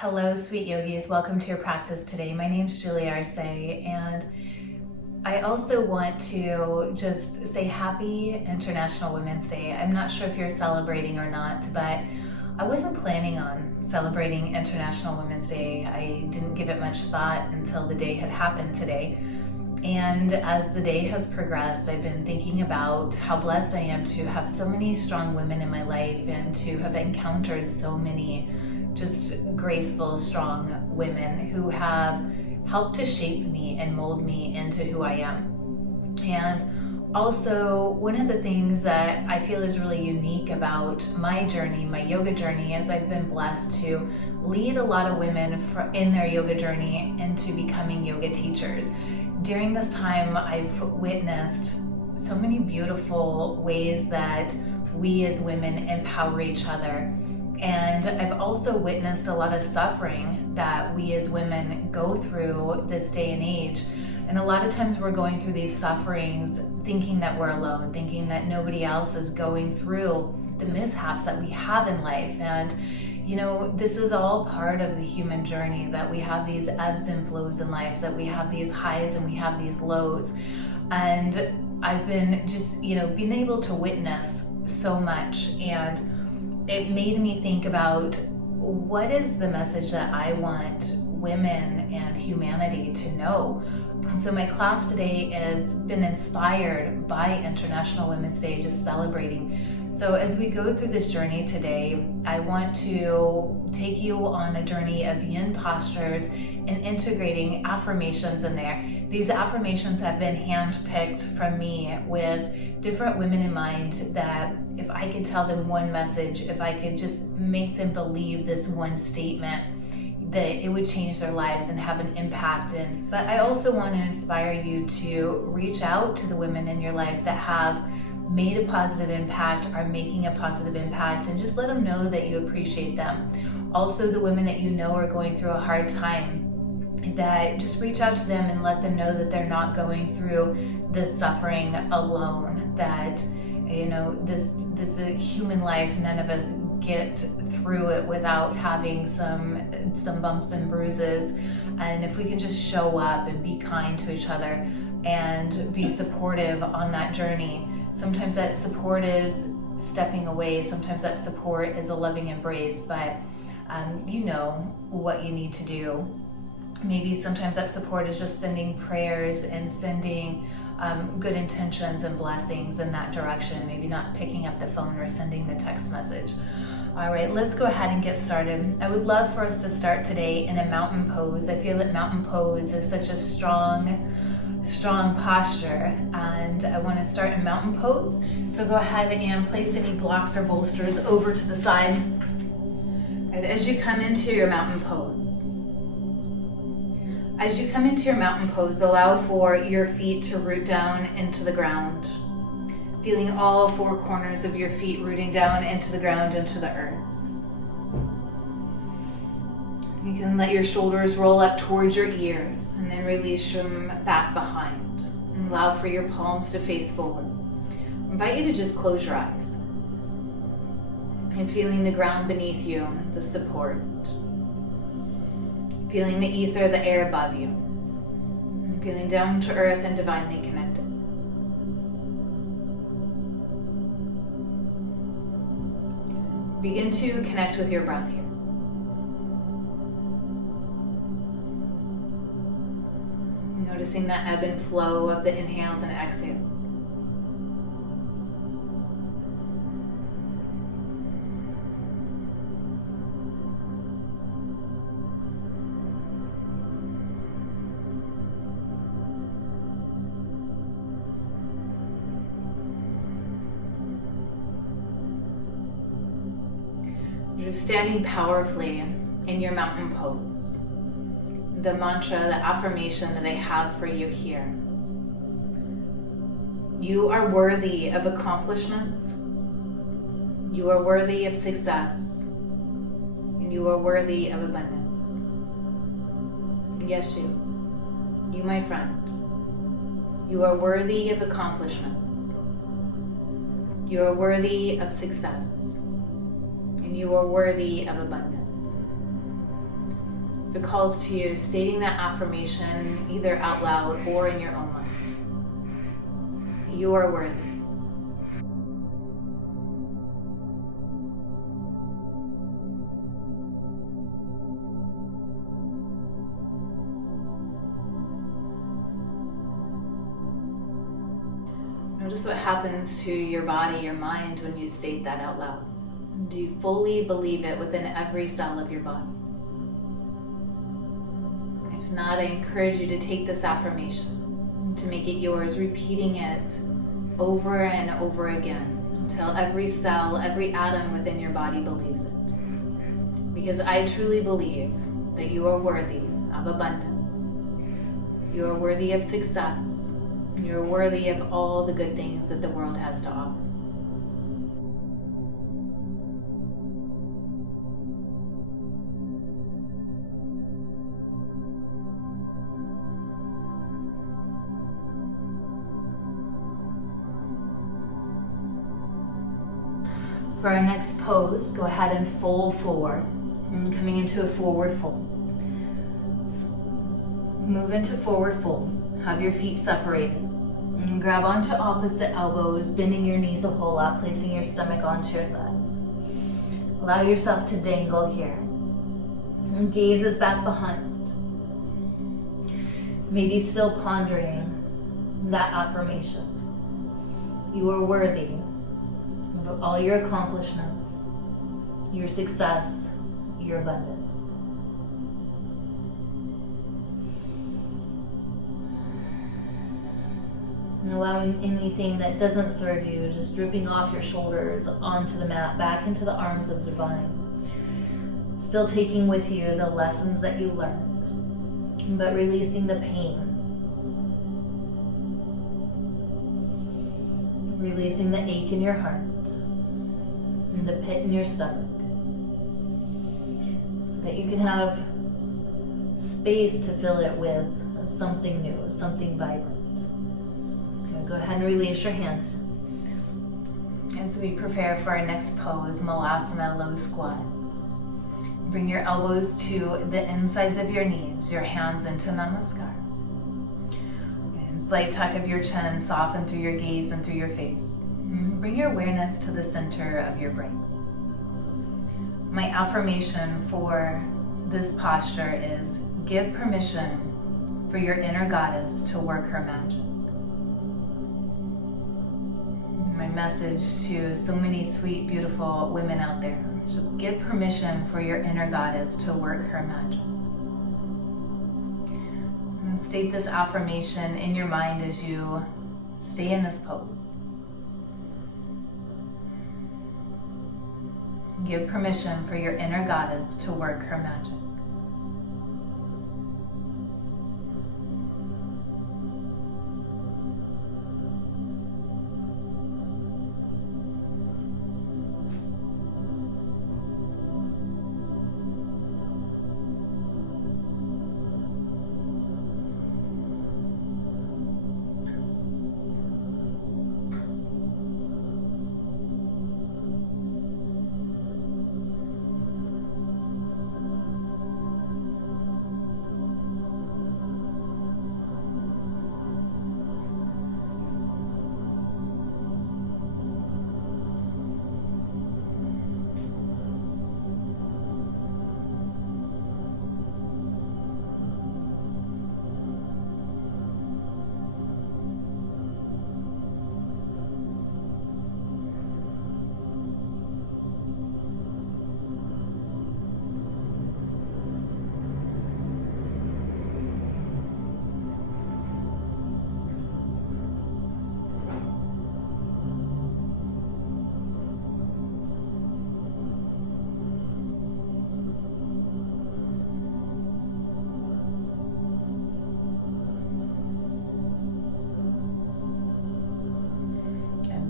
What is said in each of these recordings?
Hello, sweet yogis. Welcome to your practice today. My name is Julie Arce, and I also want to just say happy International Women's Day. I'm not sure if you're celebrating or not, but I wasn't planning on celebrating International Women's Day. I didn't give it much thought until the day had happened today. And as the day has progressed, I've been thinking about how blessed I am to have so many strong women in my life and to have encountered so many just graceful, strong women who have helped to shape me and mold me into who I am. And also, one of the things that I feel is really unique about my journey, my yoga journey, is I've been blessed to lead a lot of women in their yoga journey into becoming yoga teachers. During this time, I've witnessed so many beautiful ways that we as women empower each other. And I've also witnessed a lot of suffering that we as women go through this day and age. And a lot of times we're going through these sufferings thinking that we're alone, thinking that nobody else is going through the mishaps that we have in life. And you know, this is all part of the human journey, that we have these ebbs and flows in life, that we have these highs and we have these lows. And I've been just, being able to witness so much, and it made me think about what is the message that I want women and humanity to know. And so my class today has been inspired by International Women's Day, just celebrating. So as we go through this journey today, I want to take you on a journey of yin postures and integrating affirmations in there. These affirmations have been handpicked from me with different women in mind, that if I could tell them one message, if I could just make them believe this one statement, that it would change their lives and have an impact. But I also want to inspire you to reach out to the women in your life that have made a positive impact, are making a positive impact, and just let them know that you appreciate them. Also, the women that you know are going through a hard time, that just reach out to them and let them know that they're not going through this suffering alone, that this is a human life. None of us get through it without having some bumps and bruises. And if we can just show up and be kind to each other and be supportive on that journey, sometimes that support is stepping away, sometimes that support is a loving embrace, but you know what you need to do. Maybe sometimes that support is just sending prayers and sending good intentions and blessings in that direction, maybe not picking up the phone or sending the text message. All right, let's go ahead and get started. I would love for us to start today in a mountain pose. I feel that mountain pose is such a strong posture, and I want to start in mountain pose. So go ahead and place any blocks or bolsters over to the side. And as you come into your mountain pose, allow for your feet to root down into the ground, feeling all four corners of your feet rooting down into the ground, into the earth. You can let your shoulders roll up towards your ears and then release them back behind. And allow for your palms to face forward. I invite you to just close your eyes and feeling the ground beneath you, the support. Feeling the ether, the air above you. And feeling down to earth and divinely connected. Begin to connect with your breath here. Noticing the ebb and flow of the inhales and exhales. You're standing powerfully in your mountain pose. The mantra, the affirmation that I have for you here. You are worthy of accomplishments. You are worthy of success. And you are worthy of abundance. Yes, you my friend. You are worthy of accomplishments. You are worthy of success. And you are worthy of abundance. If it calls to you, stating that affirmation either out loud or in your own mind. You are worthy. Notice what happens to your body, your mind, when you state that out loud. Do you fully believe it within every cell of your body? If not, I encourage you to take this affirmation, to make it yours, repeating it over and over again until every cell, every atom within your body believes it. Because I truly believe that you are worthy of abundance. You are worthy of success. You're worthy of all the good things that the world has to offer. For our next pose, go ahead and fold forward, and coming into a forward fold. Move into forward fold. Have your feet separated. And grab onto opposite elbows, bending your knees a whole lot, placing your stomach onto your legs. Allow yourself to dangle here. And gaze is back behind. Maybe still pondering that affirmation. You are worthy of all your accomplishments, your success, your abundance. And allowing anything that doesn't serve you, just dripping off your shoulders onto the mat, back into the arms of the divine. Still taking with you the lessons that you learned, but releasing the pain. Releasing the ache in your heart and the pit in your stomach, so that you can have space to fill it with something new, something vibrant. Go ahead and release your hands as we prepare for our next pose, Malasana Low Squat. Bring your elbows to the insides of your knees, your hands into Namaskar. And slight tuck of your chin, soften through your gaze and through your face. Bring your awareness to the center of your brain. My affirmation for this posture is: give permission for your inner goddess to work her magic. My message to so many sweet, beautiful women out there: just give permission for your inner goddess to work her magic. And state this affirmation in your mind as you stay in this pose. Give permission for your inner goddess to work her magic.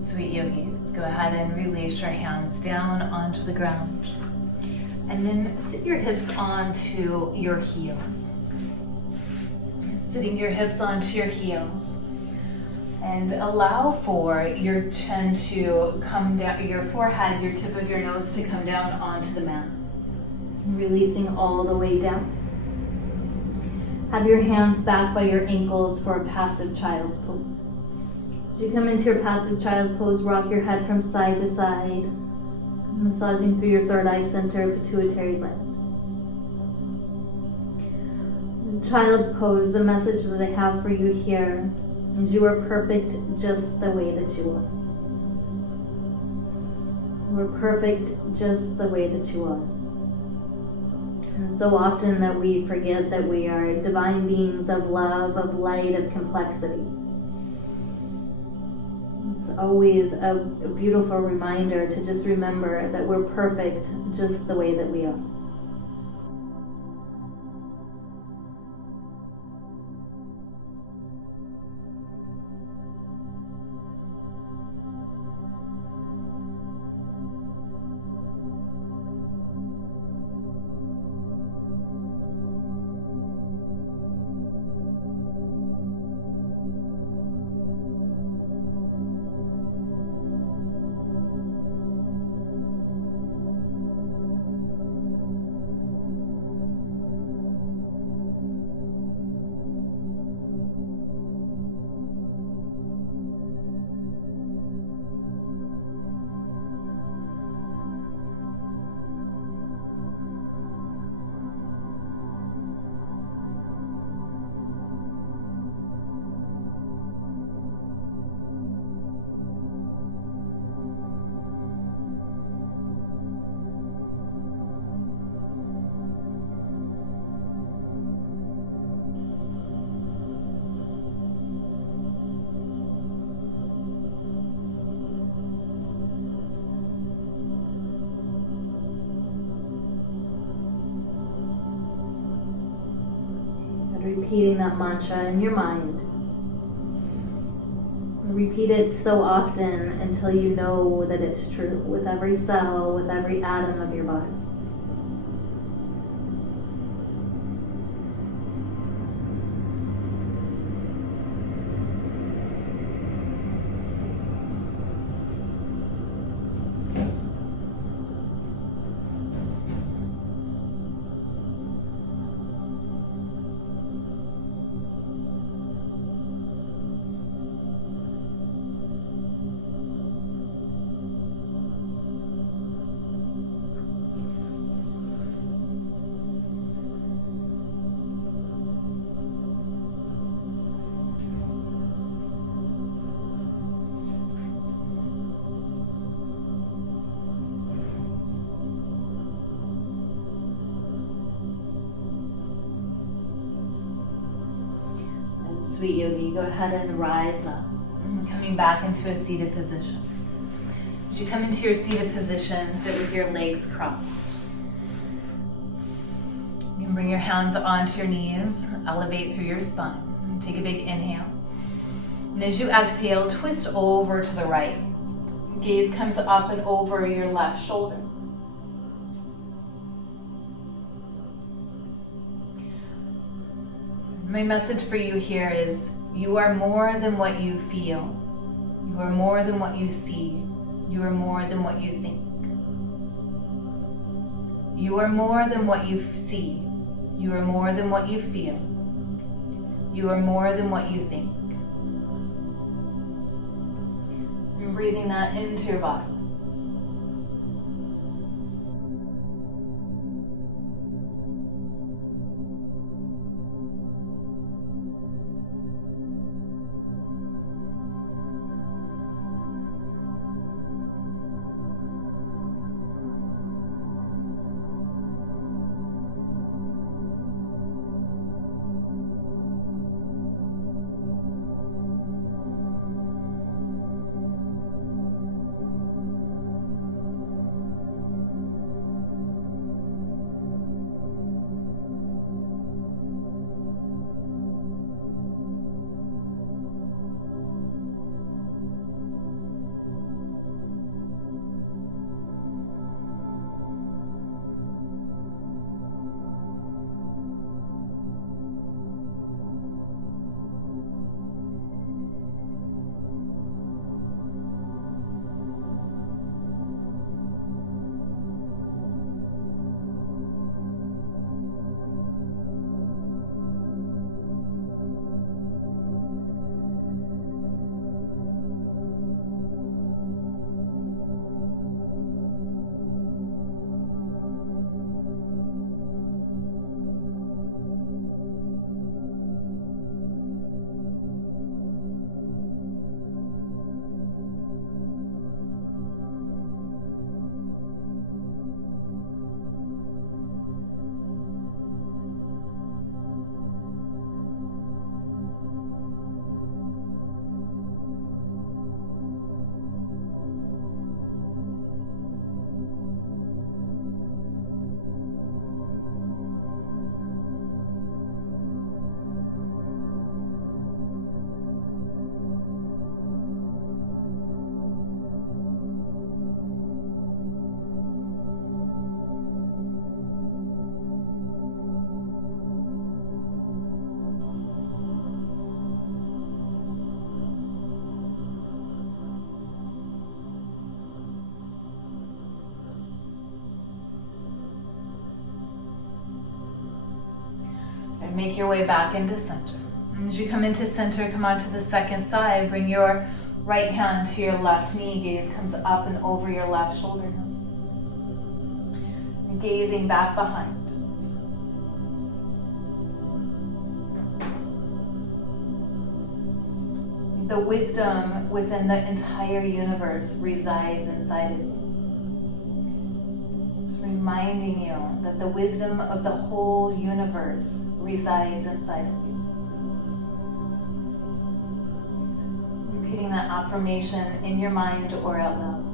Sweet yogis, go ahead and release your hands down onto the ground. And then sit your hips onto your heels. Sitting your hips onto your heels. And allow for your chin to come down, your forehead, your tip of your nose to come down onto the mat. Releasing all the way down. Have your hands back by your ankles for a passive child's pose. As you come into your passive child's pose, rock your head from side to side, massaging through your third eye center, pituitary gland. In child's pose, the message that I have for you here is you are perfect just the way that you are. You are perfect just the way that you are. And so often that we forget that we are divine beings of love, of light, of complexity. It's always a beautiful reminder to just remember that we're perfect just the way that we are. Repeating that mantra in your mind. Repeat it so often until you know that it's true with every cell, with every atom of your body. Sweet yogi, go ahead and rise up. Coming back into a seated position. As you come into your seated position, sit with your legs crossed. You can bring your hands onto your knees, elevate through your spine. Take a big inhale. And as you exhale, twist over to the right. Gaze comes up and over your left shoulder. My message for you here is you are more than what you feel. You are more than what you see. You are more than what you think. You are more than what you see. You are more than what you feel. You are more than what you think. You're breathing that into your body. And make your way back into center. And as you come into center, come onto the second side. Bring your right hand to your left knee. Gaze comes up and over your left shoulder now. And gazing back behind. The wisdom within the entire universe resides inside of you. Just reminding you that the wisdom of the whole universe resides inside of you. Repeating that affirmation in your mind or out loud.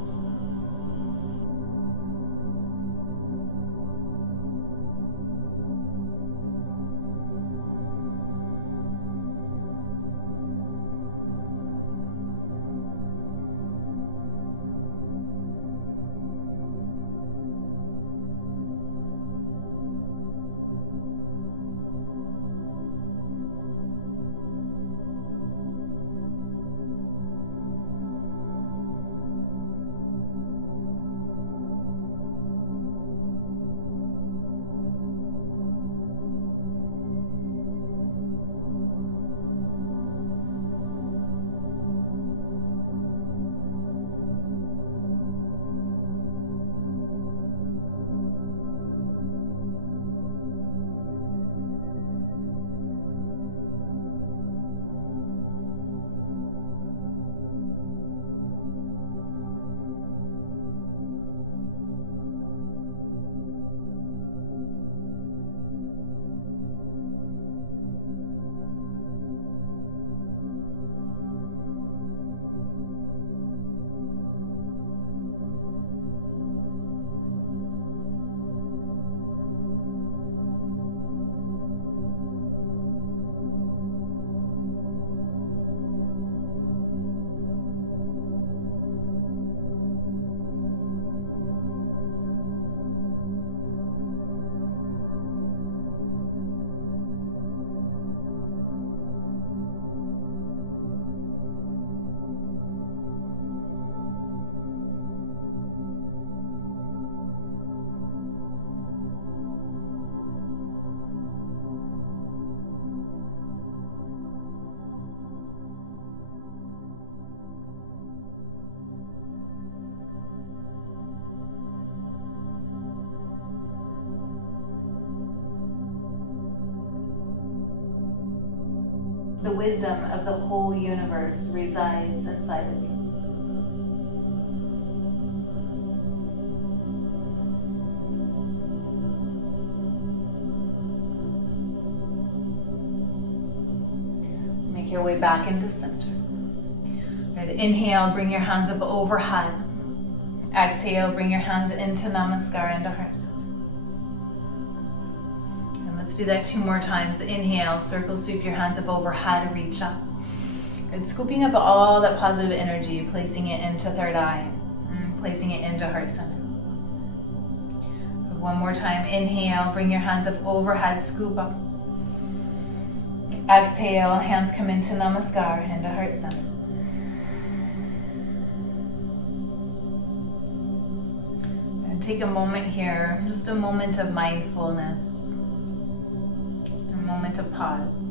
The wisdom of the whole universe resides inside of you. Make your way back into center. Right, inhale, bring your hands up overhead. Exhale, bring your hands into Namaskar, into heart center. Let's do that 2 more times. Inhale, circle sweep your hands up overhead, reach up. Good. Scooping up all that positive energy, placing it into third eye, placing it into heart center. Good. 1 more time. Inhale, bring your hands up overhead, scoop up. Exhale, hands come into Namaskar, into heart center. And take a moment here, just a moment of mindfulness. Moment of pause.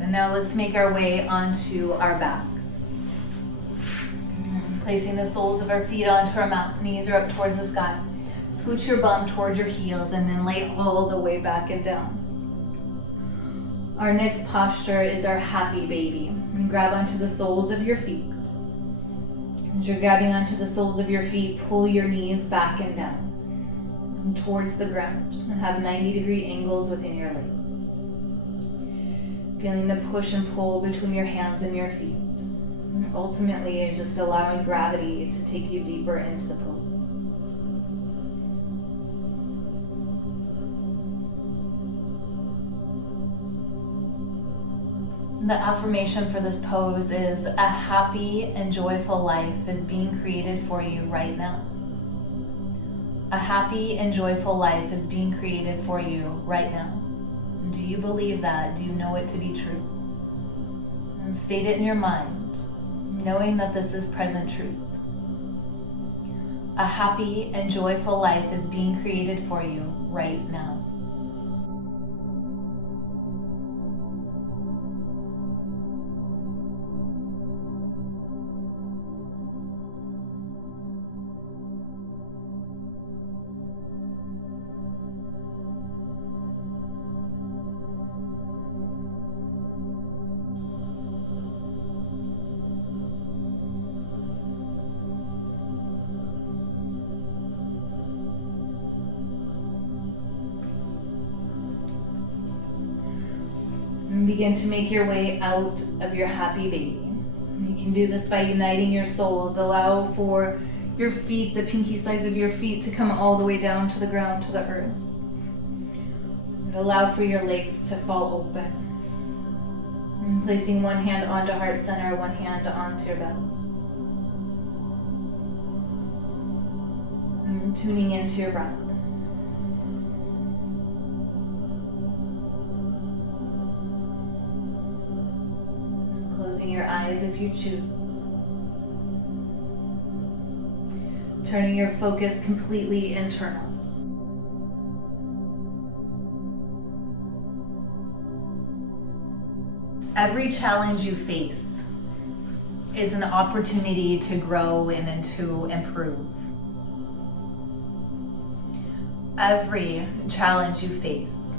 And now let's make our way onto our backs. Placing the soles of our feet onto our mat, knees are up towards the sky. Scooch your bum towards your heels and then lay all the way back and down. Our next posture is our happy baby. And grab onto the soles of your feet. As you're grabbing onto the soles of your feet, pull your knees back and down and towards the ground and have 90-degree angles within your legs. Feeling the push and pull between your hands and your feet. And ultimately, just allowing gravity to take you deeper into the pose. The affirmation for this pose is a happy and joyful life is being created for you right now. A happy and joyful life is being created for you right now. Do you believe that? Do you know it to be true? And state it in your mind, knowing that this is present truth. A happy and joyful life is being created for you right now. And begin to make your way out of your happy baby. You can do this by uniting your soles. Allow for your feet, the pinky sides of your feet, to come all the way down to the ground, to the earth. And allow for your legs to fall open. And placing one hand onto heart center, one hand onto your belly. And tuning into your breath. Closing your eyes if you choose. Turning your focus completely internal. Every challenge you face is an opportunity to grow and to improve. Every challenge you face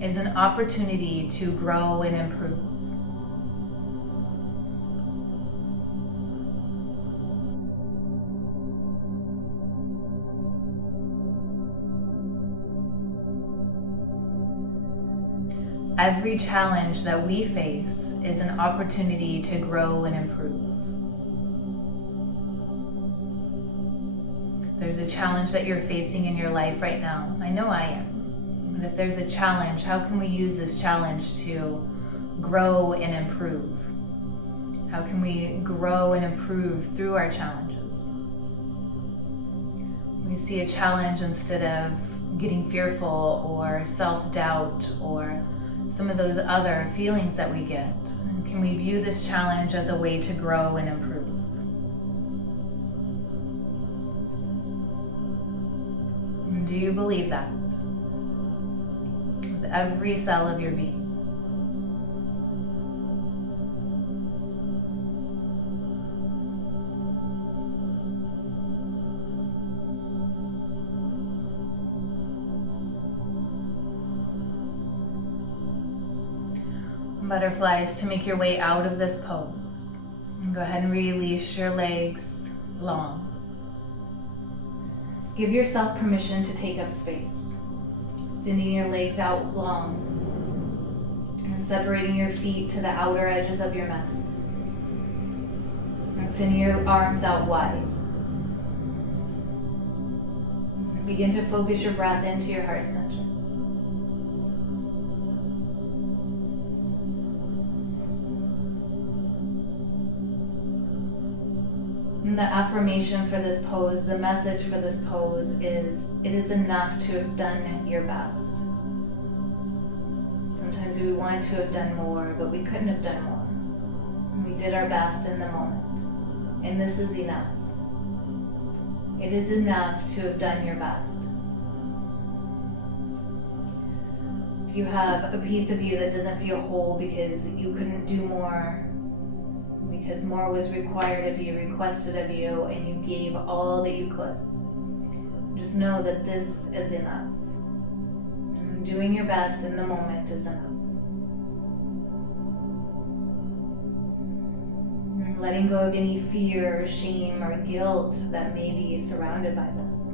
is an opportunity to grow and improve. Every challenge that we face is an opportunity to grow and improve. If there's a challenge that you're facing in your life right now, I know I am. But if there's a challenge, how can we use this challenge to grow and improve? How can we grow and improve through our challenges? We see a challenge, instead of getting fearful or self-doubt or some of those other feelings that we get, can we view this challenge as a way to grow and improve? And do you believe that with every cell of your being? Butterflies, to make your way out of this pose. And go ahead and release your legs long. Give yourself permission to take up space. Extending your legs out long and separating your feet to the outer edges of your mat. And sending your arms out wide. And begin to focus your breath into your heart center. And the affirmation for this pose, the message for this pose is, it is enough to have done your best. Sometimes we want to have done more, but we couldn't have done more. And we did our best in the moment. And this is enough. It is enough to have done your best. If you have a piece of you that doesn't feel whole because you couldn't do more, because more was required of you, requested of you, and you gave all that you could, just know that this is enough. And doing your best in the moment is enough. And letting go of any fear or shame or guilt that may be surrounded by this.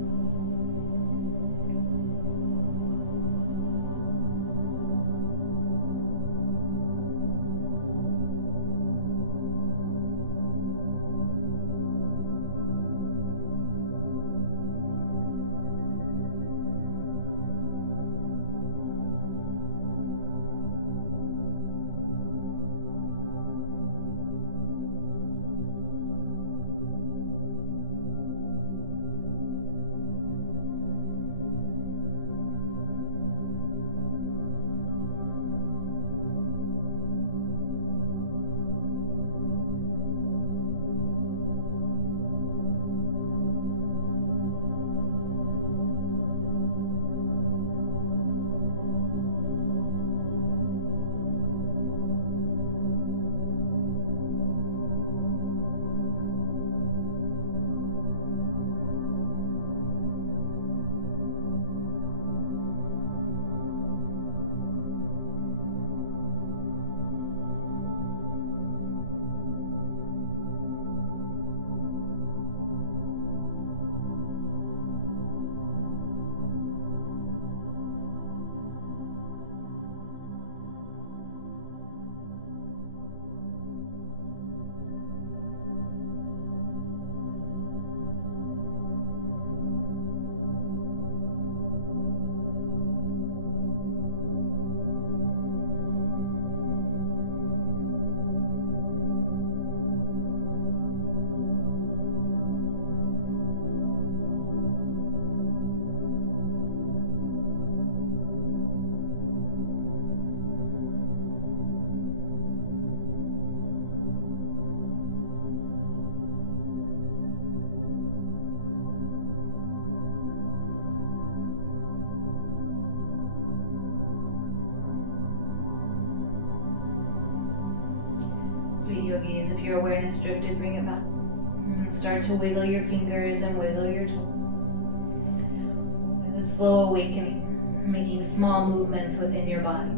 yogis. If your awareness drifted, bring it back. And start to wiggle your fingers and wiggle your toes. With a slow awakening, making small movements within your body.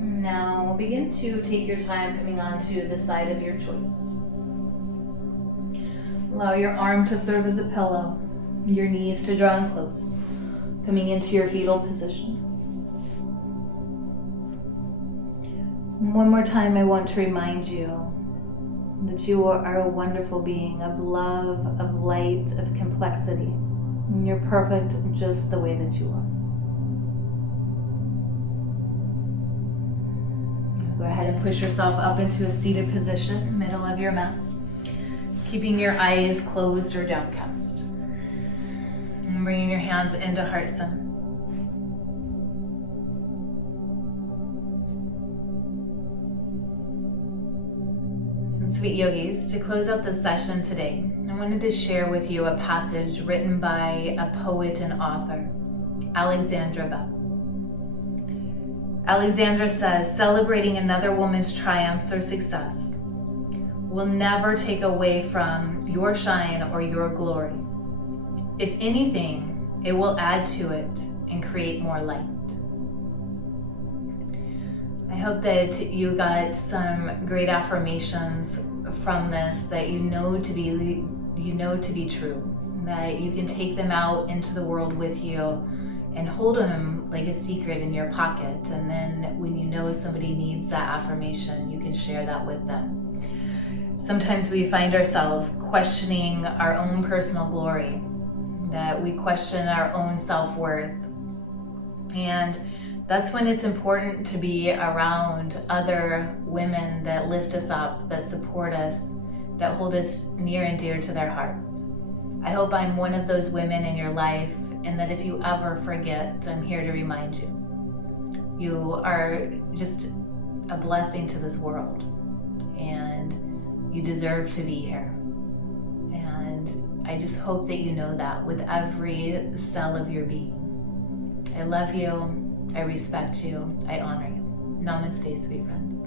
Now begin to take your time coming onto the side of your choice. Allow your arm to serve as a pillow, your knees to draw in close, coming into your fetal position. One more time, I want to remind you that you are a wonderful being of love, of light, of complexity. And you're perfect just the way that you are. Go ahead and push yourself up into a seated position, middle of your mat, keeping your eyes closed or downcast. And bringing your hands into heart center. Sweet yogis, to close out the session today, I wanted to share with you a passage written by a poet and author, Alexandra Elle. Alexandra says, celebrating another woman's triumphs or success will never take away from your shine or your glory. If anything, it will add to it and create more light. I hope that you got some great affirmations from this that you know to be true, that you can take them out into the world with you and hold them like a secret in your pocket. And then when you know somebody needs that affirmation, you can share that with them. Sometimes we find ourselves questioning our own personal glory, that we question our own self-worth. And that's when it's important to be around other women that lift us up, that support us, that hold us near and dear to their hearts. I hope I'm one of those women in your life, and that if you ever forget, I'm here to remind you. You are just a blessing to this world, and you deserve to be here. And I just hope that you know that with every cell of your being. I love you. I respect you. I honor you. Namaste, sweet friends.